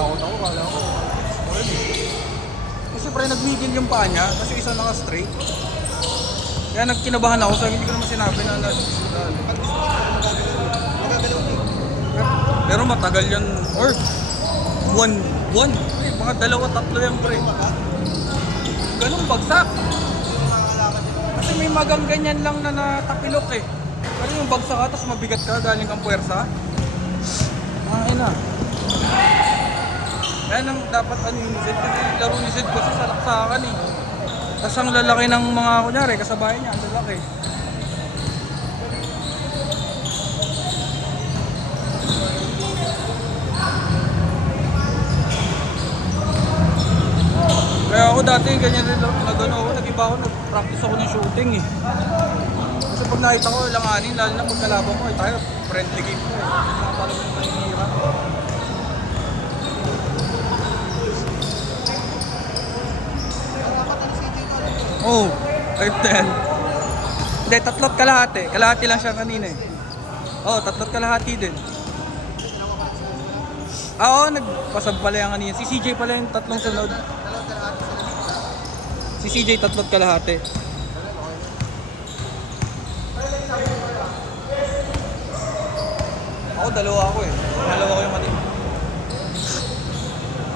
Takot ako, kala ko. Kasi pre, nag-migil yung paa niya, kasi isa naka-straight. Kaya nagkinabahan ako, sabi hindi ko naman sinabi na nasusunod. Pag gusto ko, magagalaw ko. Pero matagal yan, or buwan. Eh, mga 2-3 yan pre. Ganun bagsak. Kasi may magang ganyan lang na natapilok eh. Pero yung bagsak ka, tapos mabigat ka, galing kang puwersa. Ay na. Kaya nang dapat ano yung Zed, kasi laro ni Zed kasi salaksakan eh. Tapos ang lalaki ng mga kunyari, kasabayan niya, ang lalaki. Kaya ako dati ganyan din nag-ano ako, nag-iba ako, nag-practice ako ng shooting eh. Kasi pag nakita ko langanin, lalo na pagkalaban ko, tayo friendly game ko eh. Parang nanihirap. Oh, 5-10. Hindi, 3 kalahati. Kalahati lang siya kanina eh. Oh, 3 kalahati din. Oo, nagpasab pala yung kanina. Si CJ pala yung 3 sunod. Si CJ 3 kalahati. Ako 2 ako eh. 2 ko yung mati.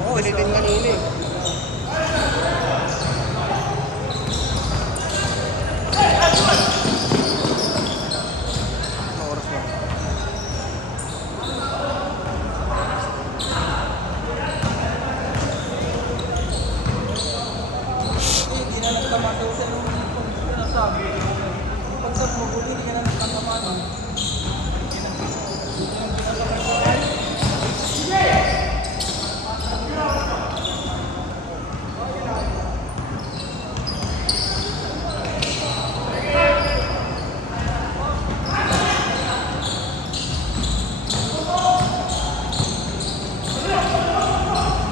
Oo, Pilitin kanina eh. Ano oras ba? Hindi na nagtama daw sa nung nasabi. Pag sa magulo, hindi ka na nagtama nun.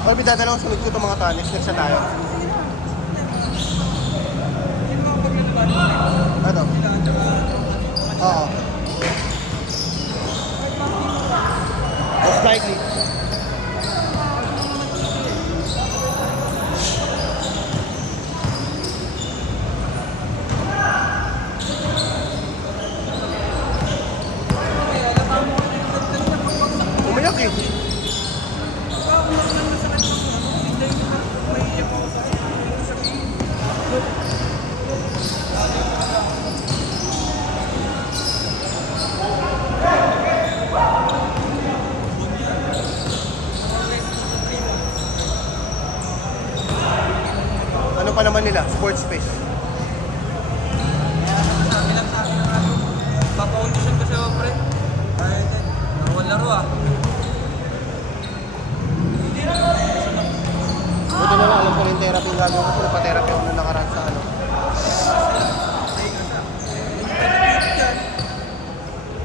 Or bidadala ko sa ko itong mga tunnels. Next na tayo. Ano? Oo. Most likely. Umiyak eh. Ano pa naman nila? Sports space. Sabi lang sa akin ng ano, pa-condition kasi ako pre. Kaya din, narawal laro ah. Buti na lang, alam ko na yung therapy yung gagawin ko. Nagpa-therapy ako nung nakaraan sa ano.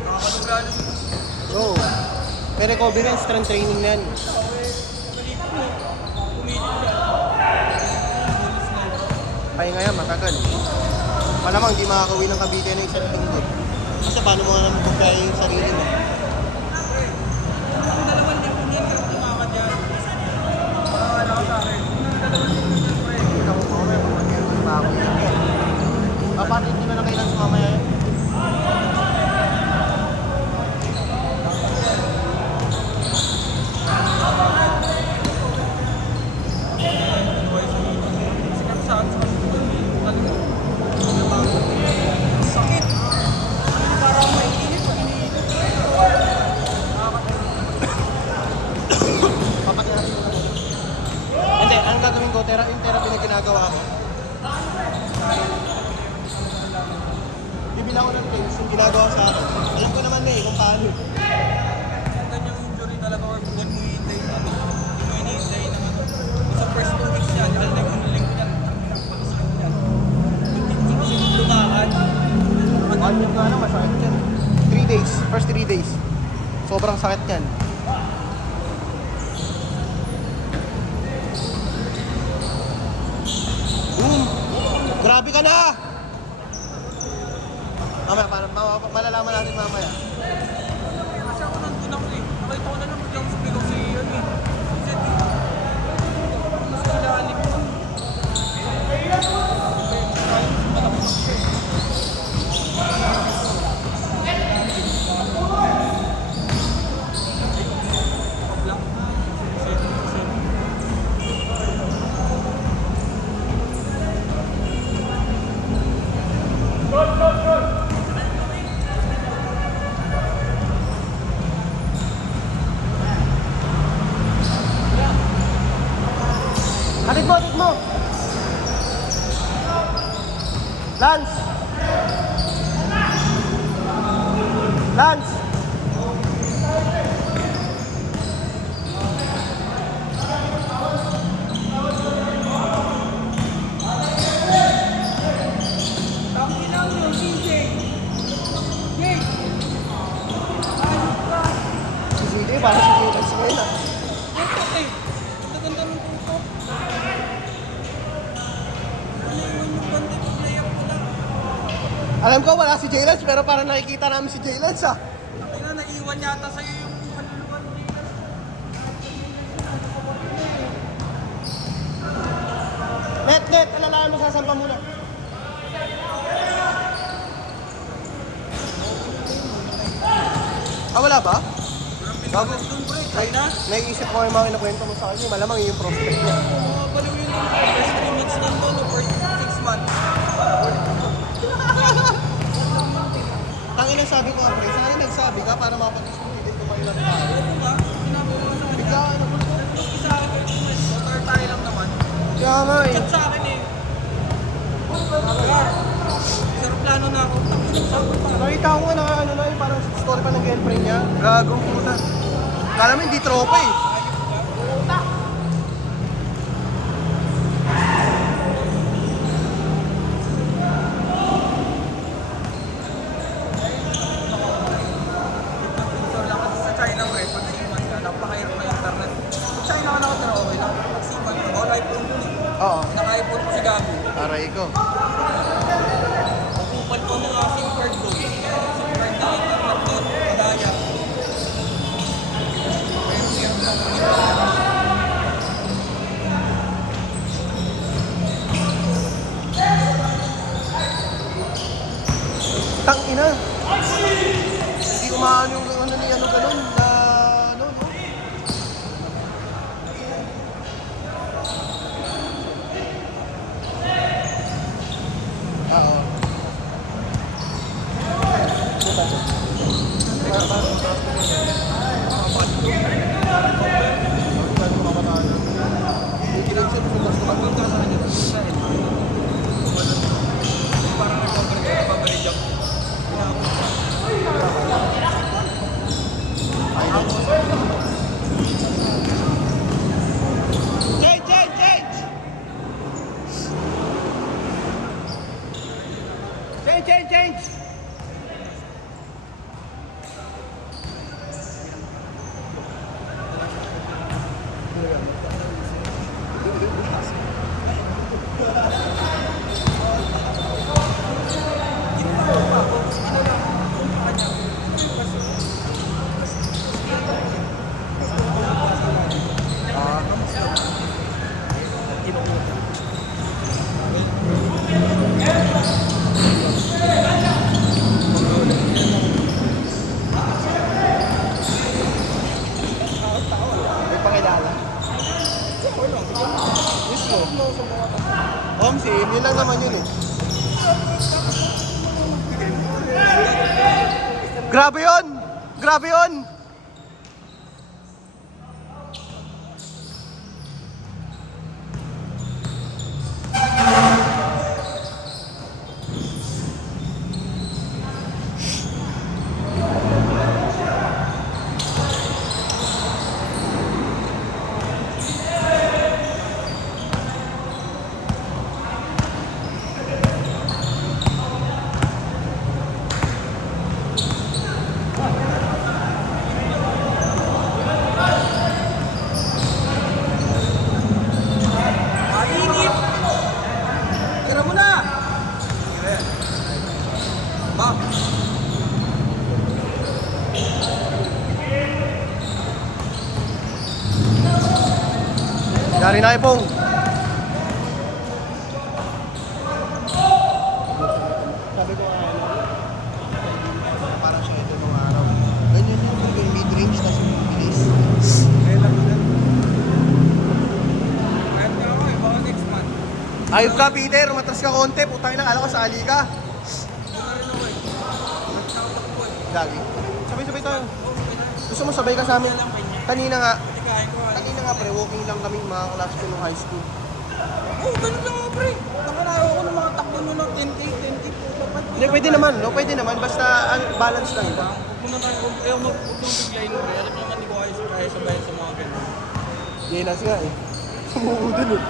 Nakakalugrado. Oo. May recovery and strength training na yan. Pahinga yan, matagal. Malamang di makakauwi ng Cavite na isang linggo. Kasi paano mo naman magkaya yung sarili mo? Ang dalawang din po niyan, pero tumakas dyan. Wala ka sa akin. Ang dalawang din po niyan pre. Kita ko pa may mga ganyan pa ako yan. Dapat hindi na lang kailan sumamaya yan. Sakit. Parang mainit pag iniinit. Papatirapi ko lang. Hindi, ang gagawin ko, yung therapy na ginagawa ko. Bibilang ko ng things yung ginagawa sa akin. Alam ko naman na eh kung paano. Ang ganyang injury talaga or huwag mo i-hintay na. Hindi mo i-hintay na ano. Sa first 2 weeks niya, dahil na yung linggo niya, napakasakit niya. Hindi kasi lumakad. Ano yung nga lang, masakit yan. 3 days, first 3 days. Sobrang sakit yan. Grabe ka na! Mamaya, malalaman natin mamaya. Kasi ako nandun ako eh. Nakita ko na lang biglang sumigaw si ano eh. Atid mo, atid mo! Lance! Lance! Sige, para si James ngayon ah. Okay. Ang ganda ng puso. Ano yung banda ko layak ko lang. Alam ko wala si Jaylens pero parang nakikita namin si Jaylens ah. Ay na, naiwan yata sa'yo yung kaluluwan nila. Net, alalahan mo sasampa muna. Ah, wala ba? Gago. Doon bro, try na. Naiisip ko yung mga kinakwento mo sa kanya, malamang yun yung prospect niya. Baliw yun yung first 3 months nandun o first 6 months. Tangina sabi ko, pre, sana nagsabi ka para mapag-isipin ko kayo lang tayo. Oo nga, sinabi ko sa kanya. Bigla, ano mo? Yung isa akin, motor tayo lang naman. Kaya nga eh. Chat sa akin eh. Sarap plano na ako. Tapos nagsabi pa. Nakita ko nga na ano na yun, parang story pa ng girlfriend niya. Gagong puta. Kala mo hindi tropa eh. Sa China mo eh, pag 6 months ka, napakahirap na internet. Pag China ka nakatira, okay lang. Pag 6 months ka, all iPhone dun eh. Oo. Naka-iPhone ko si Gabi. Aray ko. Kupal ko mga SIM card ko. SIM card na internet doon, madaya. Tang ina. Hindi ko maano yung ano ni ano ganun na ano no. Oo. Parang nagpapagay, babalik ako. Change! Change! May pakilala. Omsi, yun lang naman yun eh. Grabe yun! Grabe yun! Mainit! Tira mo na! Ma! Yari na ipong. Sabi ko nga parang siya ito nung araw. Ganyan yung mid-range tapos yung bilis. Kaya lang na. Kahit nga ako eh, baka next month. Ayop ka, Peter. Matras ka konti. Putang ina, akala ko sali ka. Ito na rin ako eh. Nagkakot ako eh. Gagi. Sabay-sabay tayo. Gusto mo sabay ka sa amin? Alam kanya. Kanina nga, Hindi kaya ko ah. pre, walking lang kami mga class ko nung high school. Oo, ganun lang ako, pre. Nakalaro ko ng mga takbo mo ng 10K, 10K po. Hindi, pwede naman, no? Pwede naman, basta balance lang ito. Huwag mo na tayo, huwag mong biglayin mo, pre. Alam mo naman, di ko kaya sabayan sa mga ganun. Yenas nga eh. Sumuko dun eh.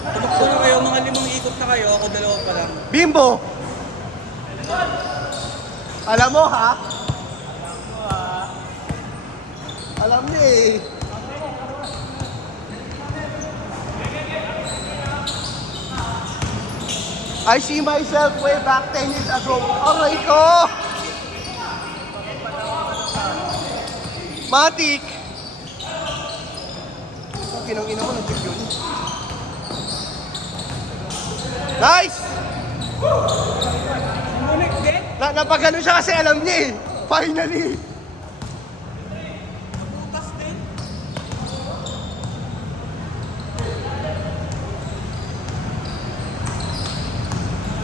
Tumakbo na kayo, mga 5 ikot na kayo, ako 2 pa lang. Bimbo! Alam mo ha? Alam niya eh. I see myself way back 10 years ago. Aray ko! Matik! Ang kinang-ina ko, nag-tip yun. Nice! Ngunit, din? Napagano siya kasi alam niya eh. Finally! Bukas din.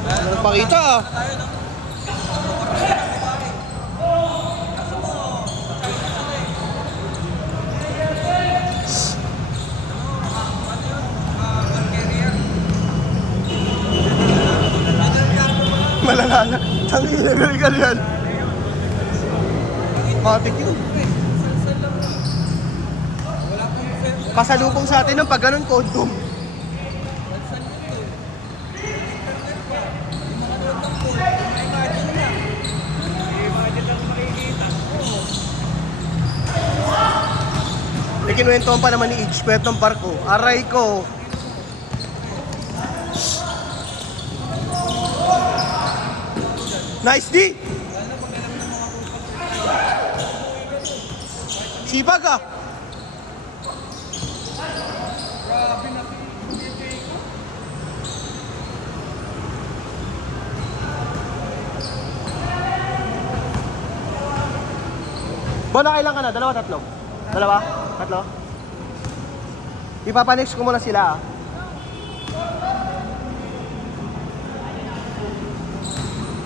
Ano pakita ah? Tayo, no? Malala na. Tangi na gal yan. Matik yun. Pasalubong sa atin ng pag ganun condom. Ikinuwentohan pa naman ni Itch, kwentong barko. Aray ko. Nice D! Sipag ah! Bola, kailan ka na? 2, 3? 2? 3? Ipapanext ko muna sila ah.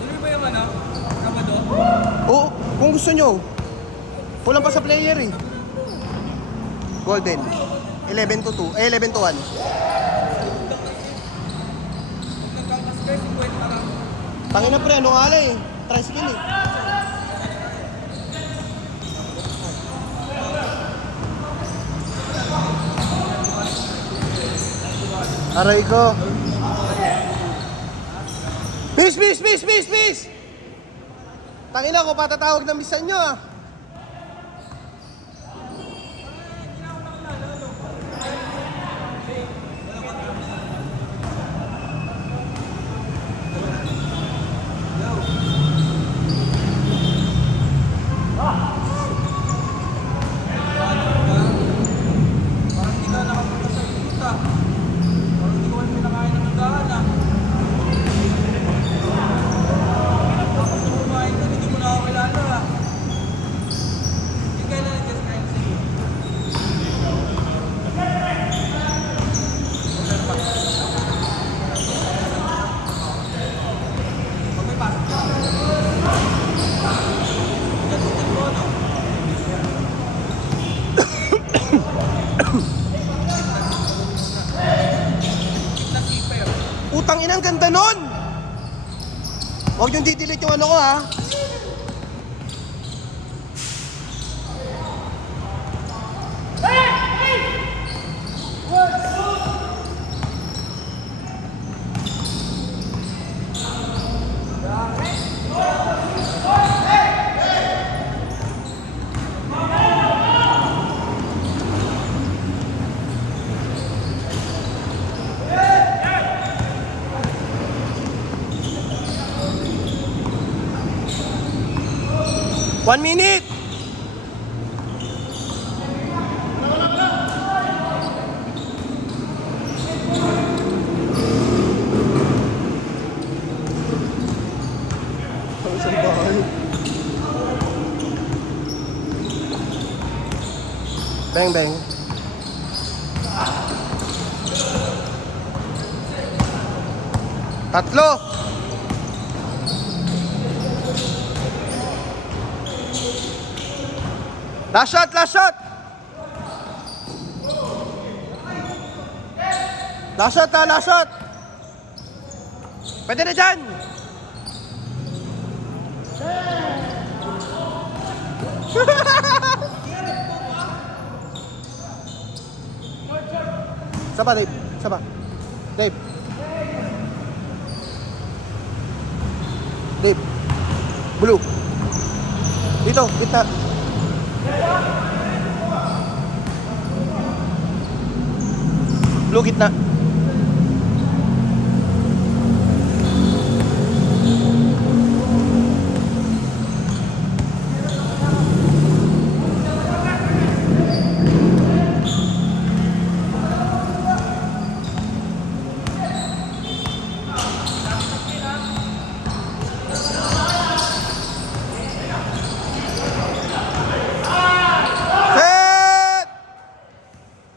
Tuloy ba yung ano? Sabado? Oo, kung gusto nyo. Kulang pa sa player eh. Golden. 11 to 2. 11 to 1. Nagkakaskay, 50 lang. Tangina pre, ano nga eh. Tricycle eh. Aray ko. Miss! Tangina ko, patatawag ng misan nyo ah. Parang hindi ka nakapunta sa ikot ah. Parang hindi ko kayo pinakain ng nagdaan ah. Tapos kumain ka, hindi mo na ako kilala ah. Hindi kailan nag-guess kain sa iyo. Pag may pasok ka. Gatutin mo ano? Nasiper. Utang inang ganda nun! Huwag yung didelete yung ano ko ha. One minute! Saan ba kayo? Bang. Tatlo! Last shot! Last shot ha, last shot. Pwede na dyan. Saba, Dave. Saba. Dave. Dave. Blue. Dito, kita. Blue, gitna.